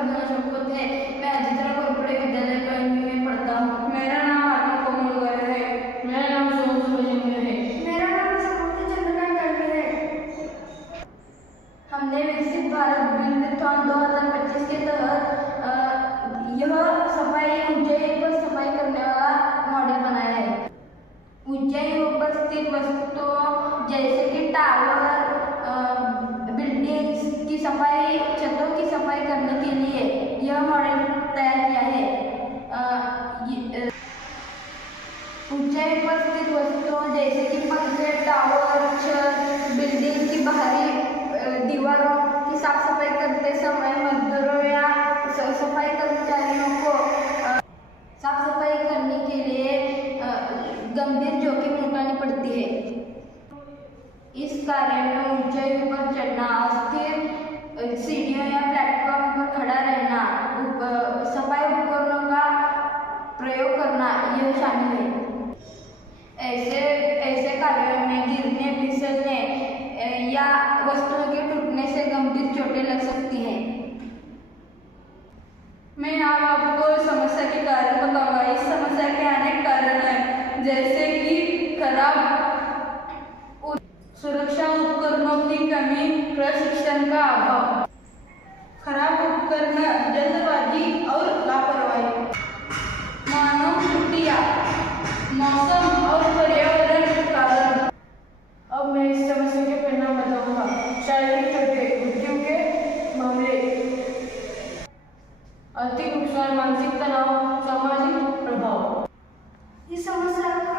प्रज्ञा शंकर है। मैं अजितरा कॉर्पोरेट विद्यालय कॉलोनी में पढ़ता हूँ। मेरा नाम आत्मा कोमल गोयल है। मेरा नाम सोम सुबह है। मेरा नाम समृद्धि चंद्रकांत गढ़वी है। हमने विकसित भारत बिल्डथॉन 2025 के तहत यह सफाई ऊंचाई पर सफाई करने वाला मॉडल बनाया है। ऊंचाई पर स्थित वस्तुओं जैसे कि टावर, बिल्डिंग्स की सफाई, छतों की सफाई करने के लिए यह मॉडल तैयार किया है। ऊंचाई पर स्थित वस्तुओं जैसे कि पंखे, टावर, छत, बिल्डिंग की बाहरी दीवारों की साफ सफाई करते समय मजदूरों या सफाई कर्मचारियों को साफ सफाई करने के लिए गंभीर जोखिम उठानी पड़ती है। इस कार्य में ऊंचाई पर चढ़ना, अस्थिर सीढ़ियों या प्लेटफॉर्म पर खड़ा रहना, सफाई उपकरणों का प्रयोग करना यह शामिल है। ऐसे कार्यों में गिरने, फिसलने या वस्तुओं के टूटने से गंभीर चोटें लग सकती हैं। मैं अब आपको समस्या के कारण बताऊंगा। इस समस्या के अनेक कारण हैं, जैसे कि खराब सुरक्षा उपकरणों की कमी, प्रशिक्षण का अभाव, खराब उपकरण, जल्दबाजी और लापरवाही, मानव त्रुटियां, मौसम और पर्यावरण के कारण। अब मैं इस समस्या के परिणाम बताऊंगा। शारीरिक चोटें, मृत्यु के मामले, आर्थिक नुकसान, मानसिक तनाव, सामाजिक प्रभाव। इस समस्या का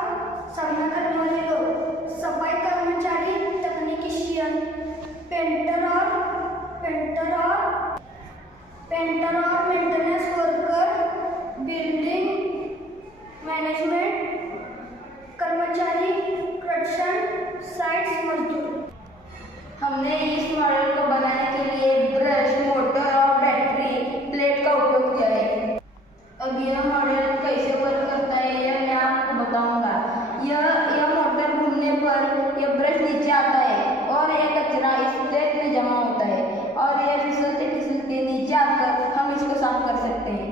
सामना करने वाले लोग सफाई कर्मचारी, तकनीशियन, पेंटर और मेंटेनेंस वर्कर, बिल्डिंग मैनेजमेंट कर्मचारी, कंस्ट्रक्शन साइट्स मजदूर। हमने इस मॉडल को बनाने के लिए ब्रश, मोटर और बैटरी प्लेट का उपयोग किया है। अब यह मॉडल कैसे वर्क करता है यह मैं आपको बताऊंगा। यह मोटर घूमने पर यह ब्रश नीचे आता है और यह कचरा इस प्लेट में जमा होता है और यह फिसलते फिसलते नीचे आकर हम इसको साफ कर सकते हैं।